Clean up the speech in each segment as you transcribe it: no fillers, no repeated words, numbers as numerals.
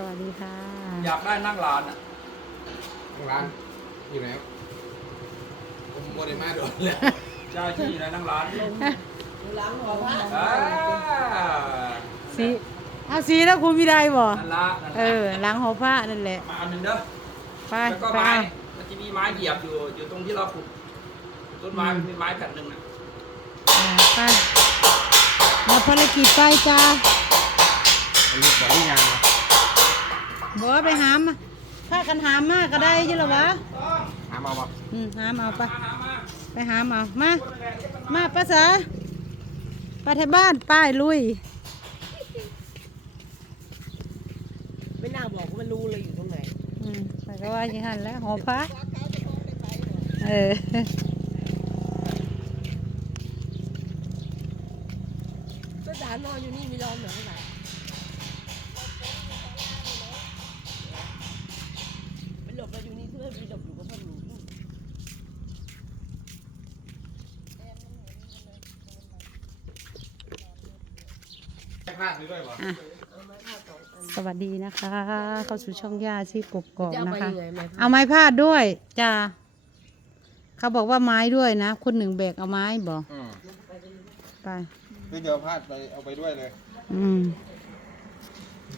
สวัสดีค่ะอยากได้นั่งร้านอ่ะนั่งร้านอยู่ไหนผมโมเดลมาโดนเลยเจ้าที่อยู่ในนั่งร้านอยู่หลังหอพักสีสีแล้วคุณไม่ได้บ่นั่นละหลังหอผ้านั่นแหละมาอันหนึ่งเด้อไปแล้วก็ไม้มันจะมีไม้เหยียบอยู่ตรงที่เราขุดต้นไม้มีไม้แผ่นหนึ่งนะไปมาภารกิจไปจ้าอันนี้บอกที่งานนะบอกว่าไปหามผ้ากันหามมากก็ได้ใช่หรอวะหามาบ่หามเอาไปหามเอามาภาษาไปที่บ้านป้ายลุยไม่น่าบอกว่ามันรู้เลยอยู่ตรงไหนแต่ก็ว่าอย่างนั้นแล้วหอพระก็ด่านอนอยู่นี่มีร้อนเหรอไหนไปหลบเราอยู่นี่เพื่อนไปหลบอยู่กับพ่อหนูพลาดด้วยบ่สวัสดีนะคะ เข้าสู่ช่องย่าชีกกอกนะคะเอาไม้พาดด้วยจ้าเขาบอกว่าไม้ด้วยนะคนหนึ่งแบกเอาไม้บอกไปคือเดี๋ยวพลาดไปเอาไปด้วยเลย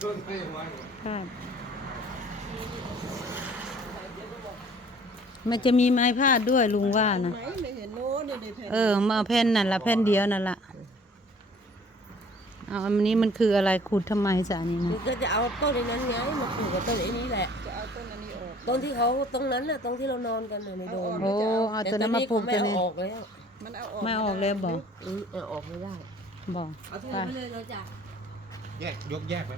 ต้นไม่ไม้พาดมันจะมีไม้พาดด้วยลุงว่านะมาแผ่นนั่นละแผ่นเดียวนั่นละเอาอันนี้มันคืออะไรขุดทำไมจ้ะนี่นะก็จะเอาต้นในนั้นไงมาปลูกกับต้นไอ้นี้แหละจะเอาต้นอันนี้ออกต้นที่เขาตรงนั้นน่ะตรงที่เรานอนกันในโดมโอ้เอาตัวนั้นมาปลูกตัวนี้ออกแล้วมันเอาออกไม่ออกเลยบอกเอาออกไม่ได้บอกเอาทุ่ไปเลยเราจะยกแยกไป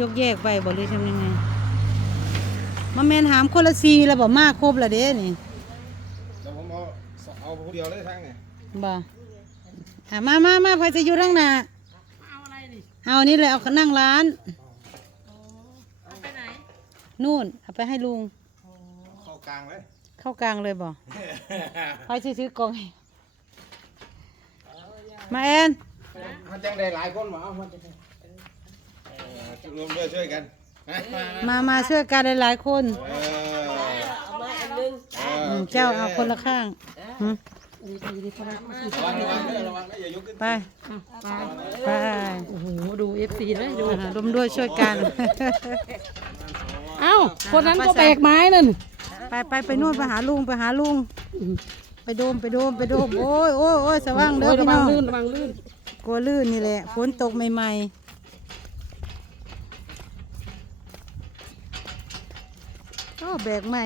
ยกแยกไปบอกเลยทำยังไงมาแมนหามคนละซีแล้วบอกมากครบละเด้นี่เดี๋ยวผมเอาผู้เดียวเลยทั้งไงบอกมาใครจะอยู่ข้างหน้าเอาอะไรนี่เอานี่เลยเอานั่งร้านเอาไปไหนนู่นเอาไปให้ลุงเข้ากลางเลยเข้ากลางเลยบอกใครซื้อกองมาแอนมันจังได้หลายคนมาเอามันจะรวมด้วยช่วยกันมาช่วยกันหลายๆคนเอามาอันนึงเจ้าเอาคนละข้างไปโอ้โหดู FC เลยดูรวมด้วยช่วยกันเอ้าคนนั้นก็แบกไม้นั่นไปนู่นไปหาลุงไปโดมโอ้ยสว่างเด้อพี่น้องระวังลื่นกลัวลื่นนี่แหละฝนตกใหม่ๆก็แบกใหม่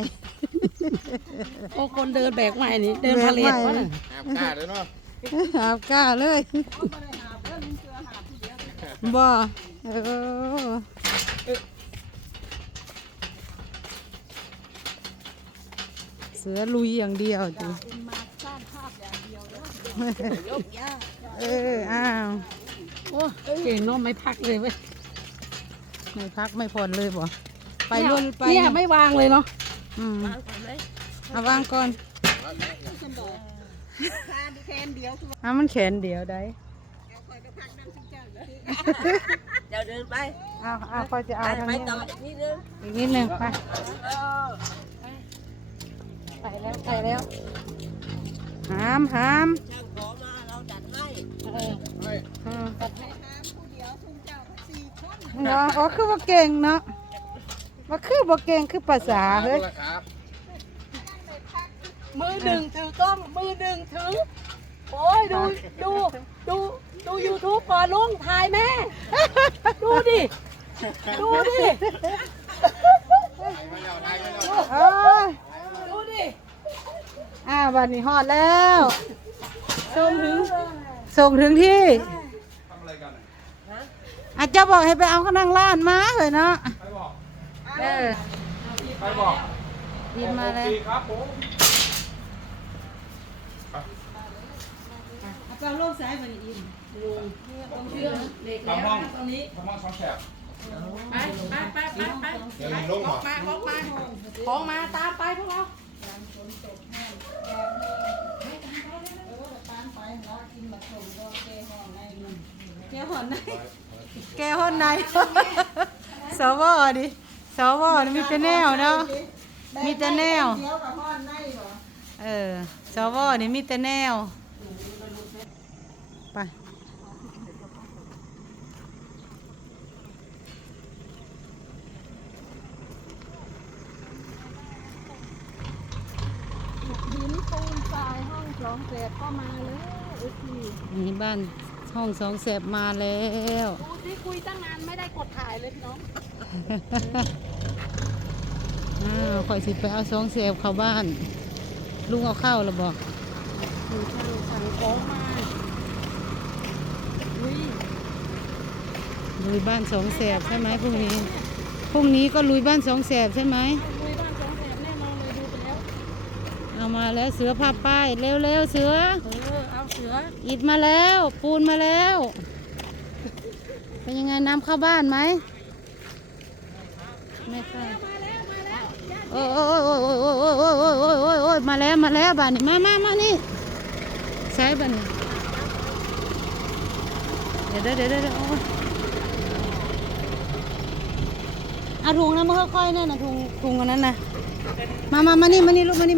โอ้คนเดินแบกไม้นี่เดินพาเลทวะน่ะหาบกล้าเลยเนาะหาบกล้าเลยบ่เสือลุยอย่างเดียวจ้ะอ้าวโอ้เก่งเนาะไม่พักเลยเว้ยไม่พักไม่ผ่อนเลยบ่ไปล้วนไปเนี่ยไม่วางเลยเนาะเอาวางก่อนมันแขนเดียวได้เดี๋ยวเดินไปเอาพอจะเอาไปต่ออีกนิดนึงไปแล้วหามช่างขอมาเราจัดให้อ๋อคือว่าเก่งเนาะว่าคือบ่เก่งคือภาษาเฮ้ยมือหนึ่งถือกล้องมือหนึ่งถือโอ้ยดู YouTube ก่อนลุงถ่ายแม่ดูดิดูดิวันนี้ฮอดแล้วส่งถึงที่อาจจะบอกให้ไปเอาข้างนั่งร้านมาเลยเนาะไปบอกยินมาเลยครับผมเอาโลกซ้ายมาอีกลุงต้องเชื่อมเด็กแล้วตอนนี้ทำห้องซ้อมแฉบไปของมาตามไปพวกเราแกหอนใน สวดิสวนี่มีแต่แนวเนาะมีแต่แนวสวนี่มีแต่แนวไปนี่บ้านห้อง2 แสบมาแล้ว ดูสิคุยตั้งนานไม่ได้กดถ่ายเลยพี่น้อง ข่อยสิไปเอา2 แสบเข้าบ้านลุงเอาเข้าแล้วบอก ดูช่างสั่งของมาอุ้ย ลุยบ้าน2 แสบใช่ไหมพรุ่งนี้ก็ลุยบ้าน2 แสบใช่ไหม คุยบ้านสองแสนแน่นอนเลยดูไปแล้ว เอามาแล้วเสือผ้าป้ายเร็วๆเสือ เอาเสือ อิฐมาแล้วปูนมาแล้ว เป็นยังไงน้ำเข้าบ้านไหมไม่เข้าโอ้ยโอ้ยมาแล้วบ้านนี้มานี่ใช้บ้านนี้เดี๋ยวโอ้ยเอาถุงนะมาค่อยๆนั่นนะถุงอันนั้นนะมานี่ลูกมานี่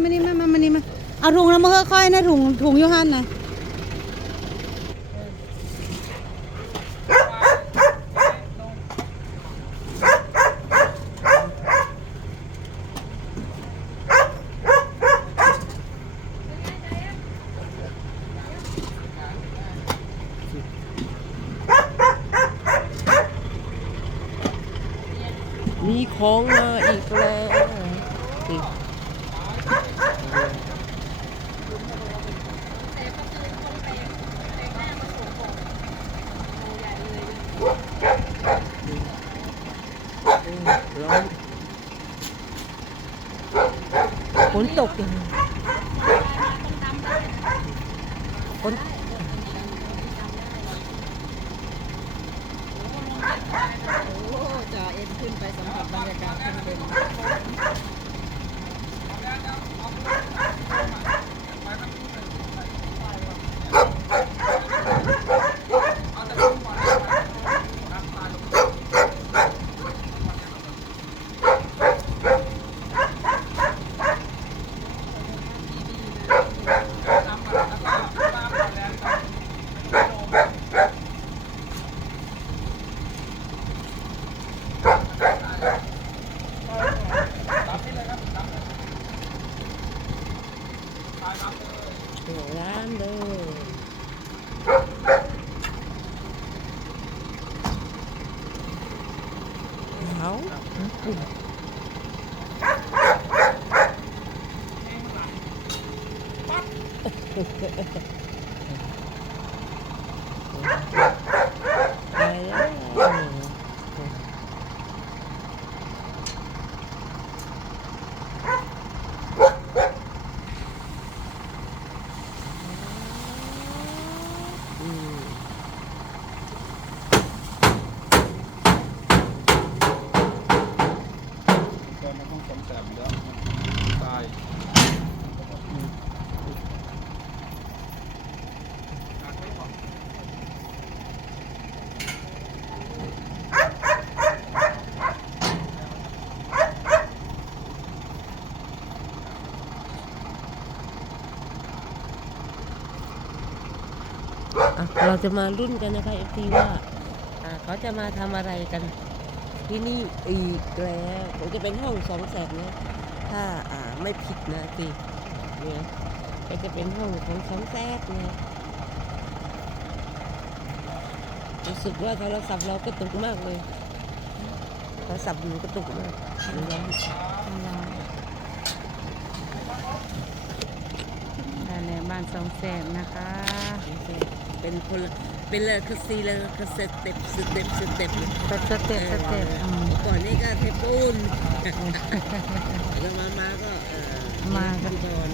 มาเอาถุงนะมาค่อยๆนะถุงยูฮันนะมีของมาอีกแล้วนี่ร้อนฝนตกอย่างนี้ฝน จ่าเอ็นขึ้นไปสัมผัสบรรยากาศข้างบน ร้านเด้อเขาไปแล้วตอนนั้นต้อง2 แสบแล้วตาย เราจะมารุ่นกันนะคะเอฟซีว่าเขาจะมาทำอะไรกันที่นี่อีกแล้วผมจะเป็นห้อง2 แสนนะถ้าไม่ผิดนะสิเนี่ยก็จะเป็นห้องของ2 แสนนะรู้สึกว่าโทรศัพท์เราก็ตกมากเลยโทรศัพท์หนูก็ตกมากร้อน นั่นแหละบ้าน2 แสบนะคะ เป็นคนละเป็นเลยคือซีเลยคือสเต็ป สเต็ปก่อนนี้ก็เทปูนแล้วมาก็ขั้นตอน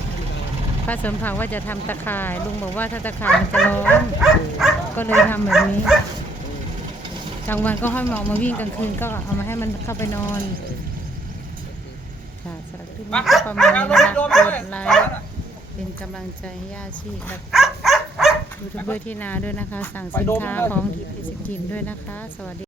ป้าสมภารว่าจะทำตะข่ายลุงบอกว่าถ้าตะข่ายมันจะร้อนก็เลยทำแบบนี้กลางวันก็ให้หมอกมาวิ่งกลางคืนก็เอามาให้มันเข้าไปนอนค่ะสำหรับคลิปนี้ก็ประมาณนี้นะคะกดไลค์เป็นกำลังใจให้ย่าชีและยูทูบเบอร์ที่นาด้วยนะคะ สั่งสินค้าของที่พิสกินด้วยนะคะ สวัสดี